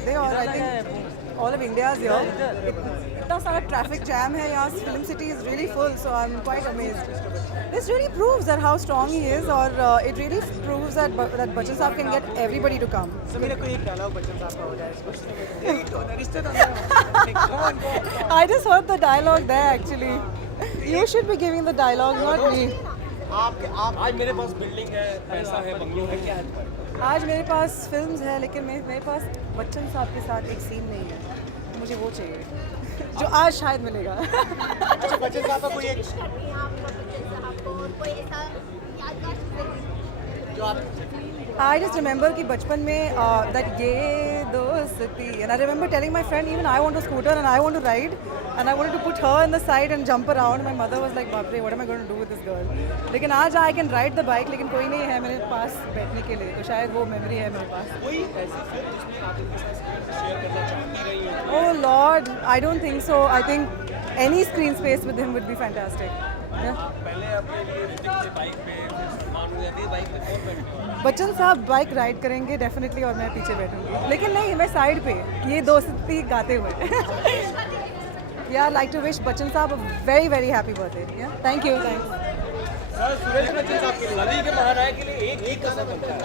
birthday और I think all of India is here. इतना सारा traffic jam है यहाँ, film city is really full, so I'm quite amazed. This really proves that how strong he is, और it really proves that Bachchan Saab can get everybody to come. So मेरा कोई एक dialogue Bachchan साहब का हो जाए इसको I just heard the dialogue there actually. You should be giving the dialogue, not me. आप आज मेरे पास बिल्डिंग है, पैसा है, बंगलो है, क्या है? आज मेरे पास फिल्म्स है, लेकिन मेरे पास बच्चन साहब के साथ एक सीन नहीं है. मुझे वो चाहिए जो आज शायद मिलेगा. अच्छा, बच्चन साहब का कोई एक जो आप I just remember कि बचपन में that ये दोस्ती, and I remember telling my friend even I want a scooter and I want to ride and I wanted to put her in the side and jump around. My mother was like, बाप रे, what am I going to do with this girl? लेकिन आज I can ride the bike, लेकिन कोई नहीं है मेरे पास बैठने के लिए, तो शायद वो मेमोरी है मेरे पास. कोई ऐसी फिल्म जिसमें आप इनके साथ शेयर करना चाहती रही हैं? Oh Lord, I don't think so. I think any screen space with him would be fantastic. Yeah. पहले अपने लिए ऋतिक से बाइक पे, मानुयादी बाइक पे कौन बैठने वाला? बच्चन साहब बाइक राइड करेंगे डेफिनेटली और मैं पीछे बैठूंगी, लेकिन नहीं, मैं साइड पे ये दोस्ती गाते हुए. Yeah, I'd like to wish Bachchan Saab a very very happy birthday. Yeah, thank you. Thanks. Sir, Suresh Bachchan साहब के सदी के महानायक के लिए एक कसम बनता है.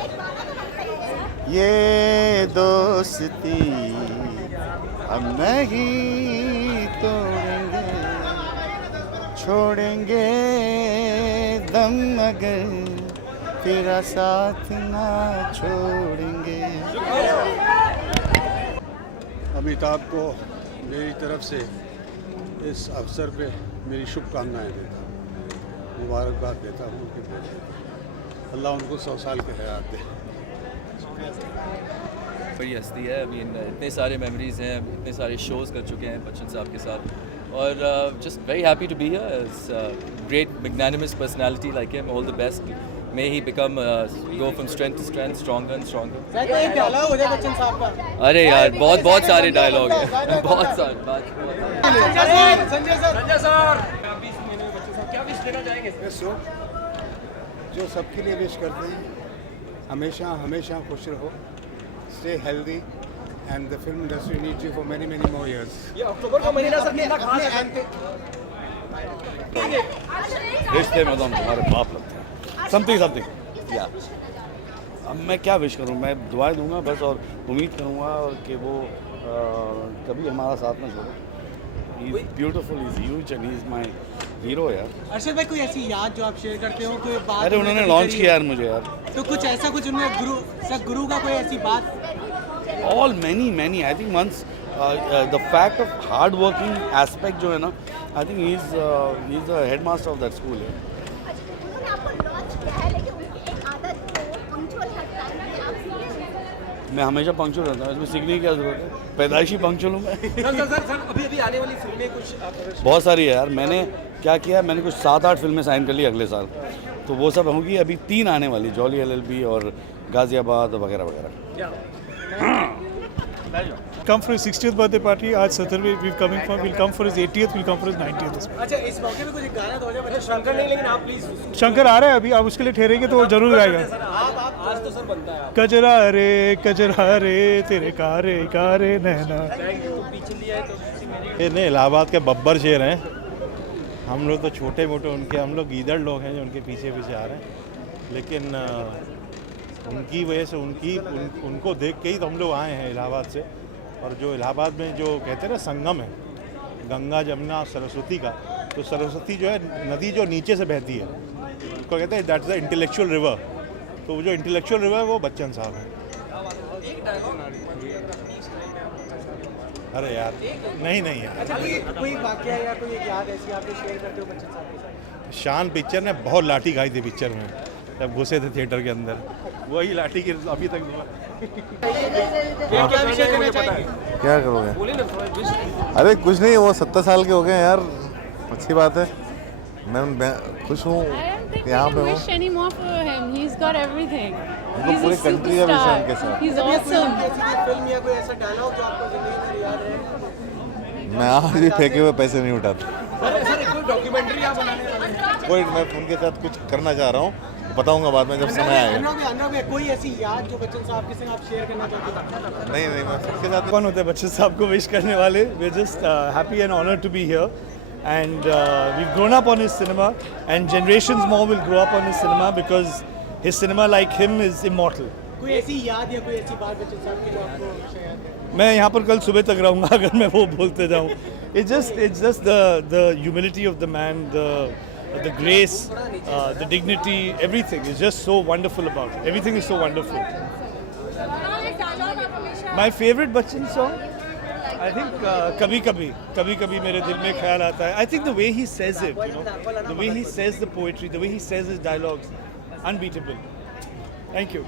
ये दोस्ती हम नहीं तोड़ेंगे, छोड़ेंगे दम मगर तेरा साथ ना छोड़ेंगे. अमिताभ को मेरी तरफ से इस अवसर पे मेरी शुभकामनाएं देता हूँ, मुबारकबाद देता हूँ उनके बेटे. अल्लाह उनको 100 साल के हयात दे. बड़ी हस्ती है. अभी इतने सारे मेमोरीज़ हैं, इतने सारे शोज़ कर चुके हैं बच्चन साहब के साथ, और just very happy to be here. Great magnanimous personality like him. All the best. May he become go from strength to strength, stronger and stronger. Sir, कोई एक डायलॉग हो जाए बच्चन साहब का? अरे यार, बहुत सारे डायलॉग हैं. बहुत सारे. संजय सर, आप 20 महीने में बच्चन साहब क्या विश देना चाहेंगे? जो सबके लिए विश करते हैं, हमेशा हमेशा खुश रहो, stay healthy, and the film industry needs you for many more years. ये अक्टूबर का महीना सर कितना खास है? रिश्ते में तो हम तुम्हारे बाप लगते हैं. समथिंग या अब मैं क्या विश करूं, मैं दुआएं दूंगा बस, और उम्मीद करूंगा कि वो कभी हमारा साथ ना छोड़े. He is beautiful, he is huge and he is my hero यार. अर्शद भाई, कोई ऐसी याद जो आप शेयर करते हो, कोई बात? अरे उन्होंने लॉन्च किया यार मुझे यार, तो कुछ ऐसा, कुछ उन्होंने गुरु का कोई ऐसी बात? All many I think once the fact of hard working aspect जो है ना, I think he is the head master of that school है. मैं हमेशा पंक्चुअल रहता हूँ, इसमें सीखने की क्या जरूरत है, पैदाइशी पंक्चुअल हूँ मैं. सर, अभी आने वाली फिल्में कुछ बहुत सारी है यार. मैंने क्या किया, मैंने कुछ 7-8 फिल्में साइन कर ली अगले साल, तो वो सब होंगी. अभी 3 आने वाली, जॉली LLB और गाजियाबाद वगैरह वगैरह. Come for his 60th birthday party. आज 17th we'll come for his 80th, we'll come for his 90th. अच्छा, इस मौके पे कुछ गाना तो हो जाए. शंकर नहीं, लेकिन आप प्लीज. शंकर आ रहा है अभी, आप उसके लिए ठहरेंगे तो वो जरूर गाएगा. आप आज तो सर बनता है. कजरा रे तेरे कारे कारे नैना. पीछे लिया है तो ये नहीं, इलाहाबाद के बब्बर शेर हैं. हम लोग तो छोटे मोटे उनके, हम लोग गीदड़ लोग हैं जो उनके पीछे आ रहे हैं, लेकिन उनकी वजह से उनको देख के ही तो हम लोग आए हैं इलाहाबाद से. और जो इलाहाबाद में जो कहते हैं ना संगम है गंगा जमुना सरस्वती का, तो सरस्वती जो है नदी जो नीचे से बहती है, उसको कहते हैं दैट्स द इंटेलेक्चुअल रिवर. तो वो जो इंटेलेक्चुअल रिवर है वो बच्चन साहब हैं. अरे यार नहीं यार. अच्छा, कोई वाकया या कोई एक याद ऐसी आपने शेयर करते हो बच्चन साहब के साथ? शान पिक्चर ने बहुत लाठी खाई थी पिक्चर में, जब घुसे थे थिएटर के अंदर, वही लाठी की अभी तक. क्या विषय देना चाहेंगे? क्या करोगे? बोले ना थोड़ा विश. अरे कुछ नहीं, वो 70 साल के हो गए यार, अच्छी बात है. मैं खुश हूँ यहाँ पे हूँ. पूरी कंट्री का विषय उनके साथ. फिल्म या कोई ऐसा डायलॉग जो आपको जिंदगी में याद है? मैं आज भी फेंके हुए पैसे नहीं उठाता. सर, कोई डॉक्यूमेंट्री आप बनाने वाले हैं? कोई मैं उनके साथ कुछ करना चाह रहा हूँ, बताऊंगा बाद में जब समय आएगा। अनुराग भाई, कोई ऐसी याद जो बच्चन साहब के संग आप शेयर करना चाहते हैं? नहीं नहीं, मैं सबके साथ कौन होते हैं बच्चन साहब को विश करने वाले? We just happy and honoured to be here and we've grown up on his cinema and generations more will grow up on his cinema because his cinema like him is immortal. कोई ऐसी याद या कोई ऐसी बात बच्चन साहब की जो आपको हमेशा याद है? मैं यहाँ पर कल सुबह तक रहूँगा अगर मैं वो बोलते जाऊँ. It's just the humility of the man, the grace, the dignity, everything is just so wonderful about it. Everything is so wonderful. My favorite Bachchan song, I think कभी कभी मेरे दिल में ख्याल आता है. I think the way he says it, you know, the way he says the poetry, the way he says his dialogues, unbeatable. Thank you.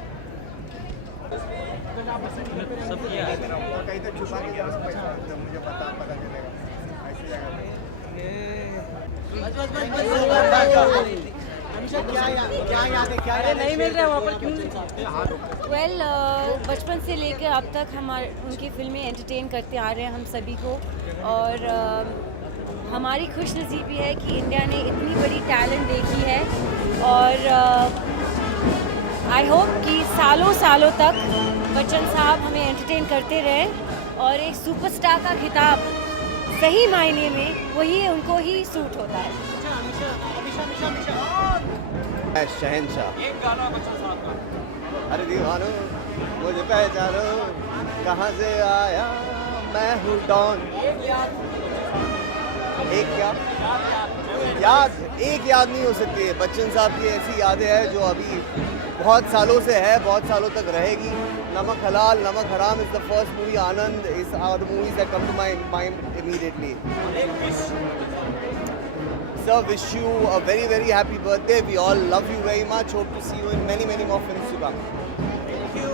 हमेशा क्या याद है क्या नहीं मिल रहा है वहाँ पर क्यों? वेल बचपन से लेकर अब तक हमारे उनकी फिल्में एंटरटेन करते आ रहे हैं हम सभी को. और हमारी खुशनसीबी है कि इंडिया ने इतनी बड़ी टैलेंट देखी है. और आई होप कि सालों सालों तक बच्चन साहब हमें एंटरटेन करते रहें और एक सुपरस्टार का खिताब सही मायने में वही उनको ही सूट होता है. शहनशाह. एक गाना बच्चन साहब का. अरे दीवानो मुझे पहचानो, कहाँ से आया मैं हूँ डॉन. एक क्या याद, एक याद नहीं हो सकती है. बच्चन साहब की ऐसी यादें हैं जो अभी बहुत सालों से है, बहुत सालों तक रहेगी. नमक Halaal Namak Haraam is the first movie. Anand is are the movies that come to my mind immediately. Sir, wish you a very very happy birthday. We all love you very much. Hope to see you in many more films to come. Thank you.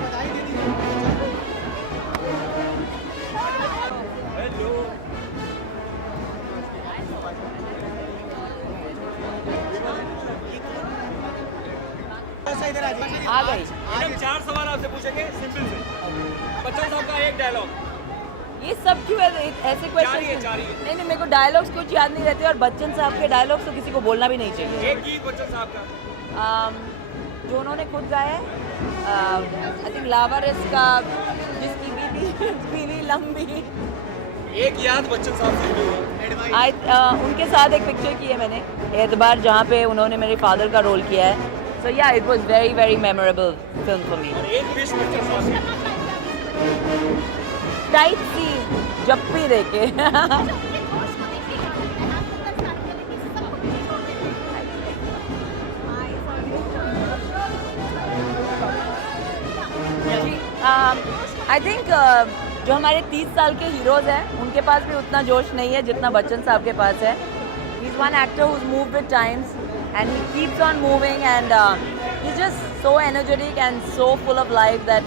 बधाई दे दीजिए. Hello. आ गई. Madam 4 सवाल आपसे पूछेंगे simple से. बच्चन साहब का एक डायलॉग. ये सब क्यों ऐसे क्वेश्चन? नहीं, मेरे को डायलॉग्स कुछ याद नहीं रहते और बच्चन साहब के डायलॉग्स तो किसी को बोलना भी नहीं चाहिए. एक गीत बच्चन साहब का जो उन्होंने खुद गाया है, आई थिंक लावारिस का, जिसकी बीवी लंबी. एक याद बच्चन साहब से भी. उनके साथ एक पिक्चर की है मैंने एतबार, जहाँ पे उन्होंने मेरे फादर का रोल किया है. सो या it was very very memorable film for me. एक विश बच्चन साहब से. टाइट सी जप्पी देके. आई थिंक जो हमारे 30 साल के हीरोज़ हैं उनके पास भी उतना जोश नहीं है जितना बच्चन साहब के पास है. He is one actor who is moved with times and he keeps on moving and he's just so energetic and so full of life that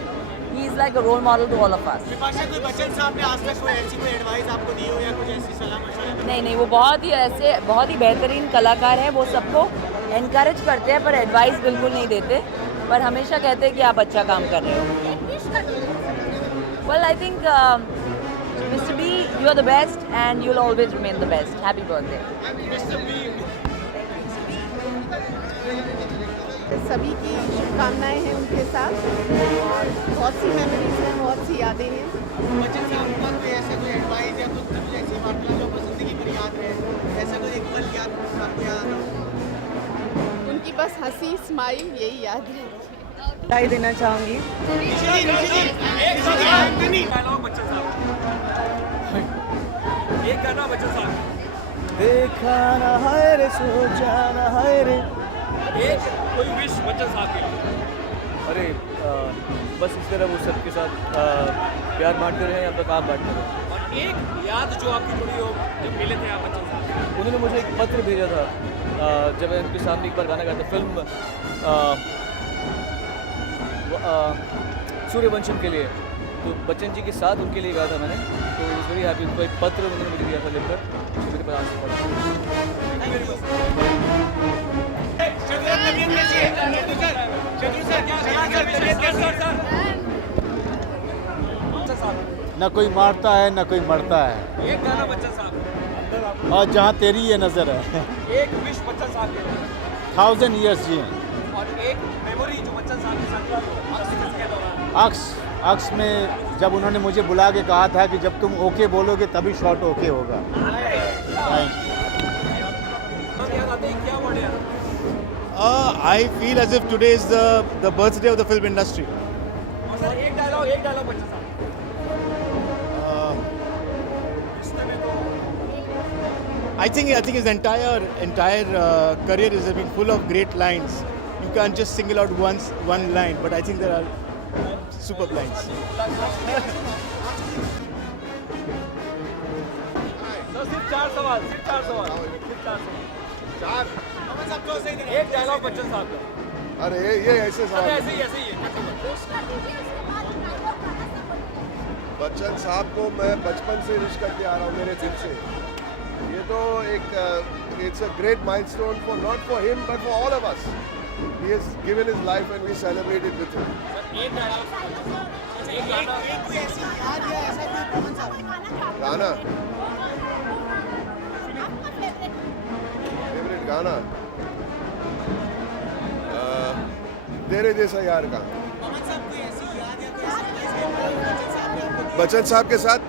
he's like a role model to all of us. Bipasha, कोई बच्चन साहब ने आज तक कोई ऐसी कोई advice आपको दी हो या कुछ ऐसी सलाह मशवरा? नहीं, वो बहुत ही बेहतरीन कलाकार हैं. वो सबको एनकरेज करते हैं पर एडवाइस बिल्कुल नहीं देते, पर हमेशा कहते हैं कि आप अच्छा काम कर रहे हो. Well I think mister B, you are the best and you will always remain the best. Happy birthday. सभी की शुभकामनाएं हैं उनके साथ और बहुत सी मेमोरीज हैं, बहुत सी यादें हैं. बच्चन साहब का कोई ऐसा कोई एडवाइस या कुछ ऐसी वार्ता जो आपको जिंदगी भर याद है, ऐसा कोई एक पल याद आपको याद हो? उनकी बस हंसी, स्माइल, यही याद है. बधाई देना चाहूँगी. डायलॉग बच्चन साहब. एक गाना बच्चन साहब. देखा ना है रे, सोचा ना है रे. एक कोई विश बच्चन साहब के लिए. अरे बस इस तरह वो सबके साथ प्यार बांटते रहे, अब तक आप बांटते रहे. और एक याद जो आपकी जुड़ी हो जब मिले थे आप बच्चन साहब. उन्होंने मुझे एक पत्र भेजा था जब मैं उनके सामने एक बार गाना गाया था फिल्म सूर्यवंशम के लिए. तो बच्चन जी के साथ उनके लिए गाया था मैंने. तो वेरी हैप्पी. उनको एक पत्र उन्होंने मुझे दिया था लिखकर, तो मेरे पास आंसर ना कोई मारता है ना कोई मरता है. एक गाना बच्चन साहब. और जहाँ तेरी ये नज़र है. एक विश बच्चन साहब के लिए. 1000 ईयर्स जिए। और एक मेमोरी जो बच्चन साहब के साथ के दौरान अक्स में जब उन्होंने मुझे बुला के कहा था कि जब तुम ओके बोलोगे तभी शॉट ओके होगा। Thank you. क्या वर्ड याद? I feel as if today is the birthday of the film industry. और सर एक डायलॉग बच्चन साहब। I think his entire career has been full of great lines. You can't just single out one line, but I think there are superb lines. Sir सिर्फ चार सवाल। एक dialogue Bachchan साहब का। अरे ये ऐसे सवाल। ऐसे ही है। बच्चन साहब को मैं बचपन से विश करके आ रहा हूँ मेरे दिल से। ये तो एक it's a great milestone for not for him but for all of us. He has given his life and we celebrated with him. एक डायलॉग कोई ऐसी याद या ऐसा कोई कौन सा गाना फेवरेट गाना तेरे जैसा यार का। पवन साहब कोई ऐसी याद या कोई ऐसी बच्चन साहब के साथ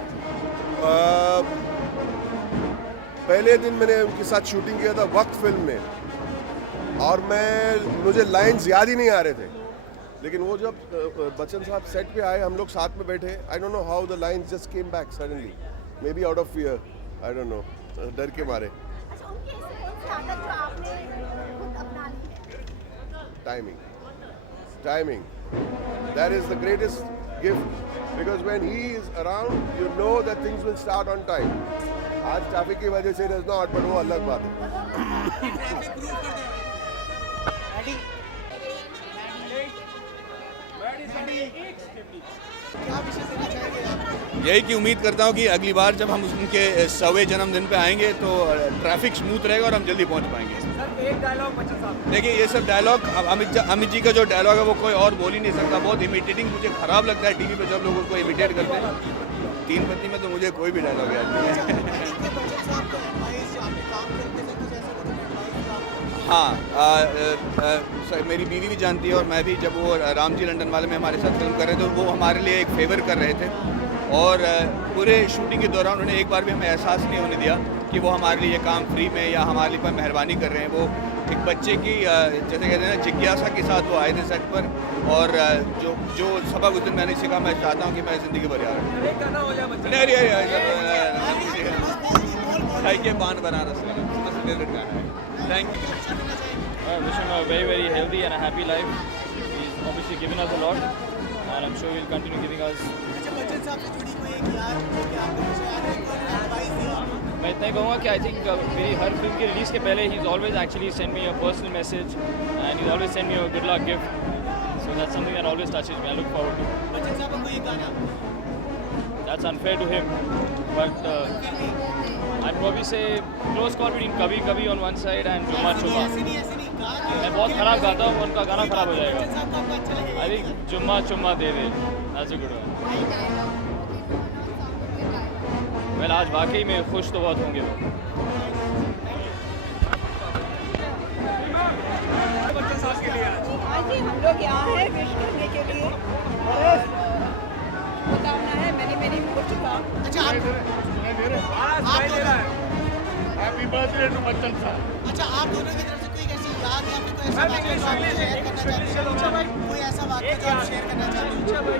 पहले दिन मैंने उनके साथ शूटिंग किया था वक्त फिल्म में, और मुझे लाइंस याद ही नहीं आ रहे थे, लेकिन वो जब बच्चन साहब सेट पे आए, हम लोग साथ में बैठे, I don't know how the lines just came back suddenly, may be out of fear, I don't know, डर के मारे। Timing that is the greatest gift, because when he is around you know that things will start on time. आज traffic की वजह से does not, but वो अलग बात है। यही की उम्मीद करता हूँ कि अगली बार जब हम उनके 100वें जन्मदिन पे आएंगे तो ट्रैफिक स्मूथ रहेगा और हम जल्दी पहुँच पाएंगे। एक डायलॉग बच्चन साहब। देखिए ये सब डायलॉग अमित जी का जो डायलॉग है वो कोई और बोल ही नहीं सकता। बहुत इमिटेटिंग मुझे खराब लगता है टीवी पे जब लोग उसको इमिटेट करते हैं। तीन पत्नी में तो मुझे कोई भी डायलॉग याद नहीं है। हाँ, मेरी बीवी भी जानती है और मैं भी, जब वो राम जी लंदन वाले में हमारे साथ फिल्म कर रहे थे, वो हमारे लिए एक फेवर कर रहे थे, और पूरे शूटिंग के दौरान उन्होंने एक बार भी हमें एहसास नहीं होने दिया कि वो हमारे लिए काम फ्री में या हमारे लिए पर मेहरबानी कर रहे हैं। वो एक बच्चे की जैसे कहते हैं ना जिज्ञासा के साथ वो आए थे सेट पर, और जो सबक उस दिन मैंने सीखा, मैं चाहता हूँ कि मैं ज़िंदगी भर याद रखूँ। के पान बनारस फेवरेट गाना है। Thank you. Wish him a very, very healthy and a happy life. He's obviously given us a lot, and I'm sure he'll continue giving us. मैं इतना ही कहूँगा कि आई थिंक मेरी हर फिल्म के रिलीज़ के पहले he is always actually send me a personal message and he always send me a good luck gift, so that's something that always touches me. I look forward to. That's unfair to him, but I'd probably say close call between Kabhi Kabhi on one side and Chumma Chumma. मैं बहुत खराब गाता हूँ, उनका गाना खराब हो जाएगा। I think Chumma Chumma they they, that's a good one. Well, आज वाकई में खुश तो बहुत होंगे वो। आज ही हम लोग यहाँ हैं विश करने के लिए, और बताना है मैंने मेरी हो चुका। अच्छा आप हैप्पी बर्थडे टू बच्चन साहब। अच्छा आप दोनों की तरफ से कोई ऐसी याद या फिर कोई ऐसा वाक़या जो आप शेयर करना चाहते हो? कोई ऐसा वाक़या जो आप शेयर करना चाहते हो?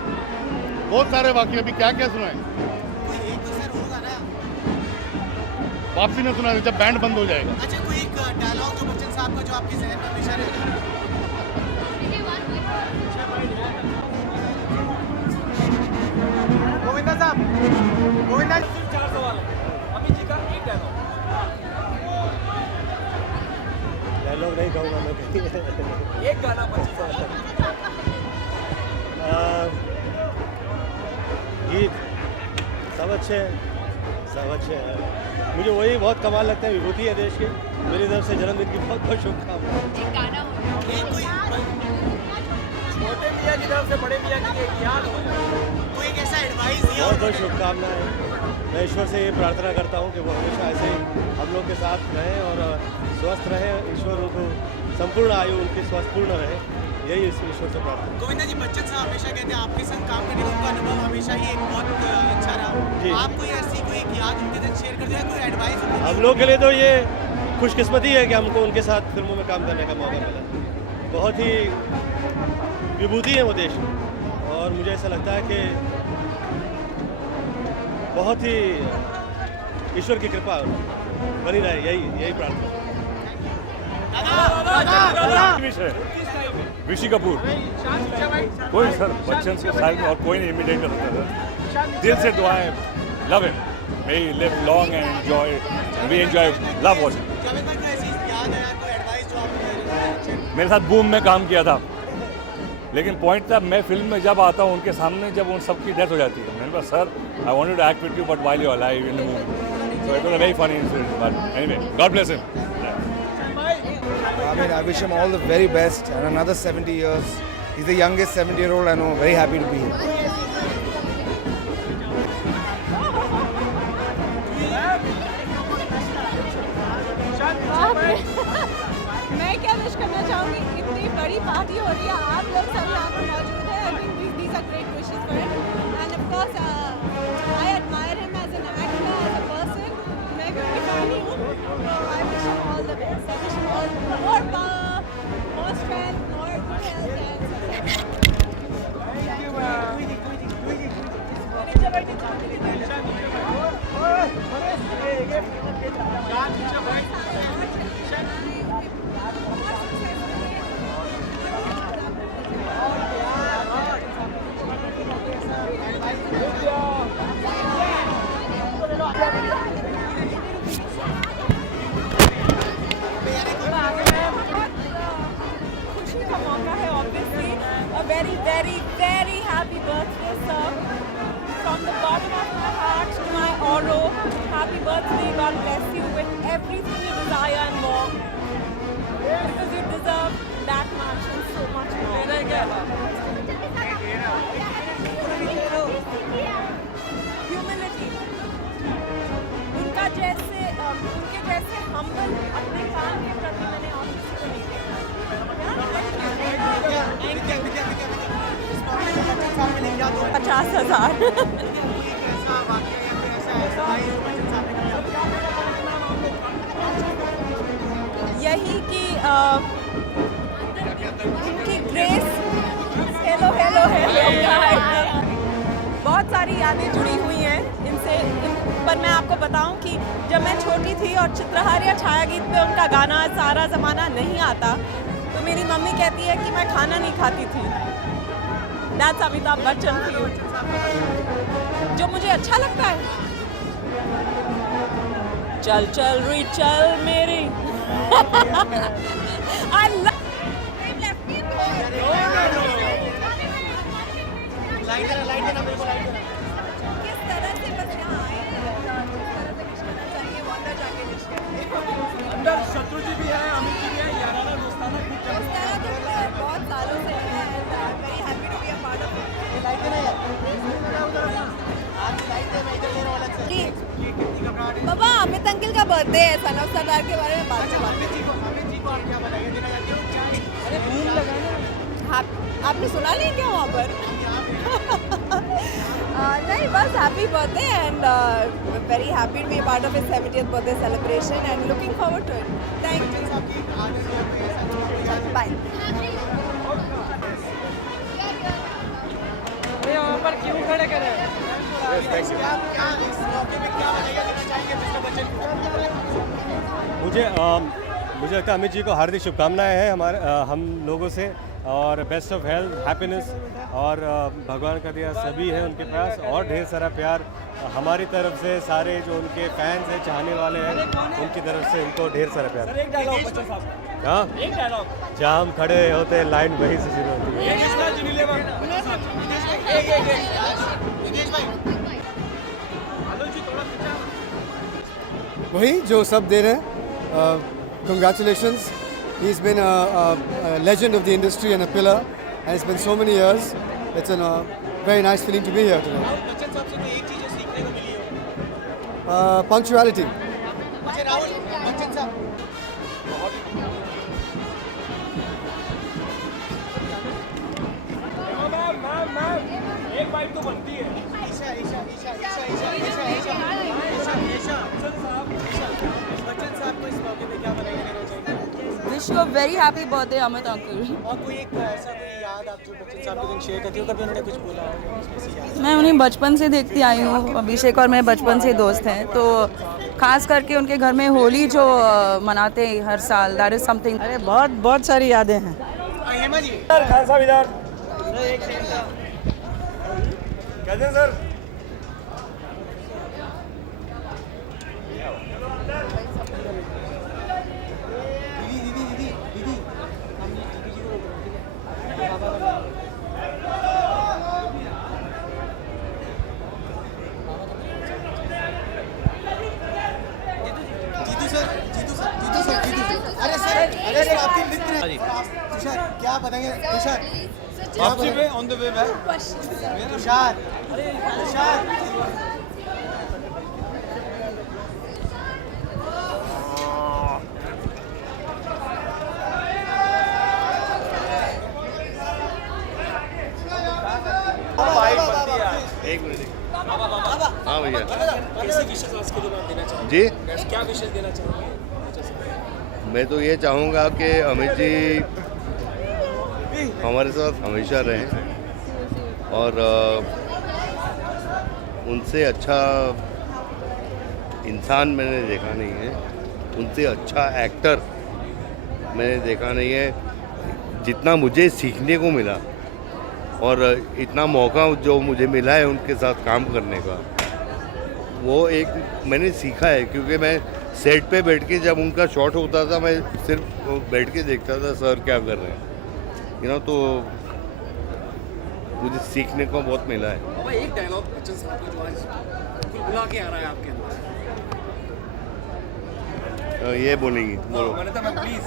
बहुत सारे वाक्य, अभी क्या क्या सुनाए? कोई एक तो सर होगा ना। वापसी में सुना जब बैंड बंद हो जाएगा। अच्छा कोई एक डायलॉग जो बच्चन साहब का जो आपके जहन में हमेशा रहेगा? गोविंदा साहब, गोविंदा सिर्फ 4 सवाल है। अमित जी का एक डायलॉग नहीं कहूँगा मैं कहीं। एक गाना बच्चन साहब। गीत सब अच्छे हैं, मुझे वही बहुत कमाल लगता है, विभूति है देश की। मेरी तरफ से जन्मदिन की बहुत बहुत शुभकामनाएं। छोटे मियाँ की तरफ से बड़े मियाँ की एक याद हो जाए, कोई एक ऐसा एडवाइस दिया? बहुत बहुत शुभकामनाएं। मैं ईश्वर से ये प्रार्थना करता हूँ कि वो हमेशा ऐसे ही हम लोग के साथ रहें और स्वस्थ रहें। ईश्वर उनको संपूर्ण आयु उनकी स्वास्थ्यपूर्ण रहे, यही ईश्वर से प्रार्थना। गोविंदा जी, बच्चन साहब हमेशा कहते हैं आपके संग काम करने का उनका अनुभव हमेशा ही एक बहुत अच्छा रहा। आपको ये ऐसी कोई एक याद उनके साथ शेयर कर दिया, कोई एडवाइस? हम लोग के लिए तो ये खुशकिस्मती है कि हमको उनके साथ फिल्मों में काम करने का मौका मिला। बहुत ही विभूति है वो देश, और मुझे ऐसा लगता है कि बहुत ही ईश्वर की कृपा बनी रहे, यही प्रार्थना। ऋषि कपूर कोई सर बच्चन के साइड में और कोई नहीं इमिटेट कर सकता सर। दिल से दुआएं, love him, may he live long and enjoy, we enjoy, love watching. मेरे साथ बूम में काम किया था, लेकिन पॉइंट था मैं फिल्म में जब आता हूँ उनके सामने जब उन सबकी डेथ हो जाती है, मैंने कहा sir I wanted to act with you but while you are alive in the movie, so it was a very funny incident, but anyway God bless him. I mean, I wish him all the very best and another 70 years. He's the youngest 70-year-old I know. Very happy to be here. मैं क्या wish करना चाहूँगी, इतनी बड़ी party हो रही है, आप लोग सब यहाँ पर मौजूद हैं। I think these are great wishes for him. And of course, I admire him as an actor, as a person. मैं भी उनकी fan ही हूँ, so I wish him all the best. I wish him all more power, more strength, more good health and success. खुशी का मौका है, obviously. A very, very, very happy birthday, sir. From the bottom of my heart to my Oro, happy birthday. God bless you with everything you desire and more. Because you deserve that much and so much more. Humility. उनके जैसे humble अपने काम के प्रति मैंने और किसी को नहीं देखा। 50,000। यही कि इनकी ग्रेस, हेलो हेलो हेलो, बहुत सारी यादें जुड़ी हुई हैं इनसे। पर मैं आपको बताऊं कि जब मैं छोटी थी और चित्रहार या छाया गीत पे उनका गाना सारा ज़माना नहीं आता, तो मेरी मम्मी कहती है कि मैं खाना नहीं खाती थी। That's अमिताभ बच्चन थी, जो मुझे अच्छा लगता है। चल चल रुई चल मेरी I love किस तरह से बस यहाँ आए हैं, किस तरह से विश करना चाहिए, वंदर जाके विश करें। अंदर शत्रु जी भी है, अमित जी भी है, याराना दोस्ताना खूब चल इस तरह तो बहुत सालों से है and very happy to be a part of it. जी बाबा, अमित अंकल का बर्थडे है, सन ऑफ सरदार के बारे में बात आपने सुना नहीं क्या वहाँ पर? नहीं, बस happy birthday and very happy to be part of his 70th birthday celebration and looking forward to it. Thank you, bye. यहाँ पर क्यों खड़े करें? मुझे लगता है अमित जी को हार्दिक शुभकामनाएं हैं हमारे हम लोगों से, और बेस्ट ऑफ हेल्थ, हैप्पीनेस, और भगवान का दिया सभी है उनके पास, और ढेर सारा प्यार हमारी तरफ से, सारे जो उनके फैंस हैं, चाहने वाले हैं, उनकी तरफ से उनको ढेर सारा प्यार। एक डायलॉग बच्चन साहब, हाँ, एक डायलॉग जहाँ हम खड़े होते हैं लाइन वहीं से शुरू होती है। वही जो सब दे रहे हैं। Congratulations. He's been a legend of the industry and a pillar, and it's been so many years. It's a very nice feeling to be here today. Bachchan साहब से कोई एक चीज़ जो सीखने को मिली हो? Punctuality. अच्छा राहुल, बच्चन साहब बच्चन साहब को इस मौके पे क्या बधाई देना चाहिए? Wish you a very happy birthday Amit uncle. और कोई एक ऐसा कोई याद आप जो बच्चन साहब के दिन शेयर करती हो, कभी उन्होंने कुछ बोला हो ऐसी याद? मैं उन्हें बचपन से देखती आई हूँ, अभिषेक और मैं बचपन से दोस्त हैं, तो खास करके उनके घर में होली जो मनाते हैं हर साल, दैट इज समथिंग। अरे बहुत बहुत सारी यादें हैं। हेमा जी खान साहब इधर एक सेकंड का कैसे हैं सर? अरे सर आपके मित्र हैं तुषार, क्या बताएंगे तुषार? आपसी पे on the way back. Tushar Tushar एक मिनट हाँ भैया कैसे विशेष आज के दिन आप देना चाहेंगे? जी क्या विशेष देना चाहेंगे? मैं तो ये चाहूँगा कि अमित जी हमारे साथ हमेशा रहें और उनसे अच्छा इंसान मैंने देखा नहीं है, उनसे अच्छा एक्टर मैंने देखा नहीं है। जितना मुझे सीखने को मिला और इतना मौका जो मुझे मिला है उनके साथ काम करने का, वो एक मैंने सीखा है। क्योंकि मैं सेट पे बैठ के जब उनका शॉट होता था मैं सिर्फ बैठ के देखता था सर क्या कर रहे हैं, तो मुझे सीखने को बहुत मिला है। एक डायलॉग बच्चन साहब का जो आज बुला के आ रहा है आपके अंदर, ये बोलेंगी बोलो। प्लीज।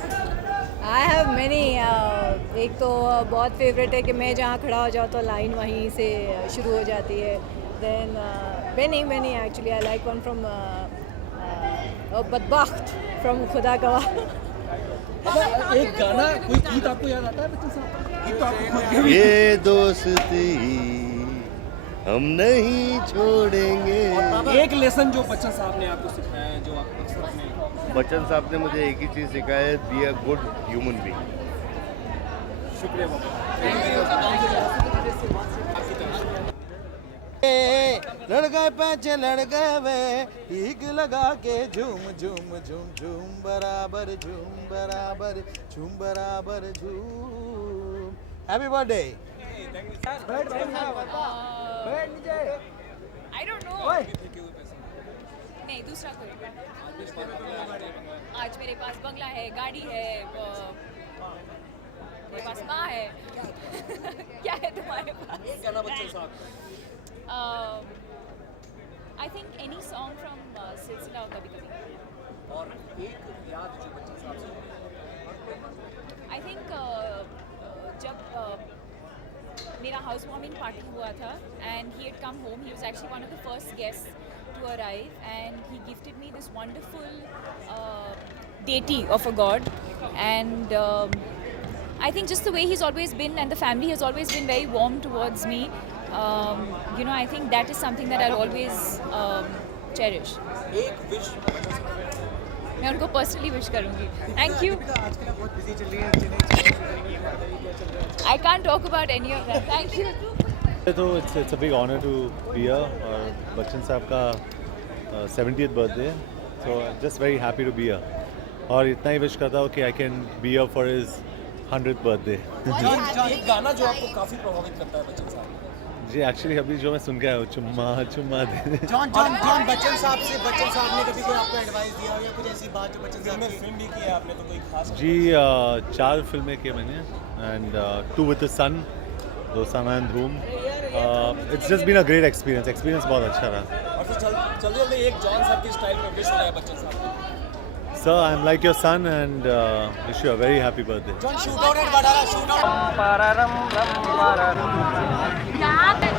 I have many. एक तो बहुत फेवरेट है कि मैं जहाँ खड़ा हो जाऊँ तो लाइन वहीं से शुरू हो जाती है। Then many actually I like one from Badbakht from Khuda Gawah. एक गाना कोई गीत आपको याद आता है बच्चन साहब का? गीत तो आपको ये दोस्ती हम नहीं छोड़ेंगे। एक लेसन जो बच्चन साहब ने आपको सिखाया है, जो आप अक्सर अपने बच्चन साहब ने मुझे एक ही चीज़ सिखाया है, be a good human being. शुक्रिया बाबा। लड़ गए पैचे लड़ गए वे ईग लगा के झूम झूम झूम झूम बराबर झूम बराबर झूम बराबर झूम। Happy birthday. I don't know. नहीं, दूसरा कोई। आज मेरे पास बंगला है, गाड़ी है, मेरे पास माँ है। क्या है तुम्हारे पास? गाना बच्चन साहब। I think any song from सिलसिला और कभी कभी। और एक याद जो बच्चन साहब से। आई थिंक जब मेरा हाउस वार्मिंग पार्टी हुआ था and he had come home, he was actually one of the first guest to arrive and he gifted me this wonderful deity of a god, and I think just the way he's always been and the family has always been very warm towards me. I think that is something that I'll always cherish. एक wish मैं उनको personally wish करूँगी। Thank you. आजकल आप बहुत busy चल रही है, Chennai I can't talk about any of that. Thank you. तो it's a big honour to be here और बच्चन साहब का 70th birthday, so just very happy to be here और इतना ही विश करता हूँ कि I can be here for his 100th birthday. एक गाना जो आपको काफी प्रभावित करता है बच्चन साहब। जी एक्चुअली अभी जो मैं सुन के आया हूँ चुम्मा चुम्मा दे। जॉन बच्चन साहब ने कभी कोई आपको एडवाइस दिया या कुछ ऐसी बात जो बच्चन साहब ने फिल्म भी की है आपने, तो कोई खास? जी 4 फिल्में की मैंने एंड 2 विद द सन, दो सना and Dhoom. It's just been a great experience बहुत अच्छा रहा। और फिर जल्दी एक जॉन साहब की स्टाइल में विश हो रहा है बच्चन साहब। Sir, I'm like your son and wish you a very happy birthday. John shootout at Wadala shootout. यहाँ पे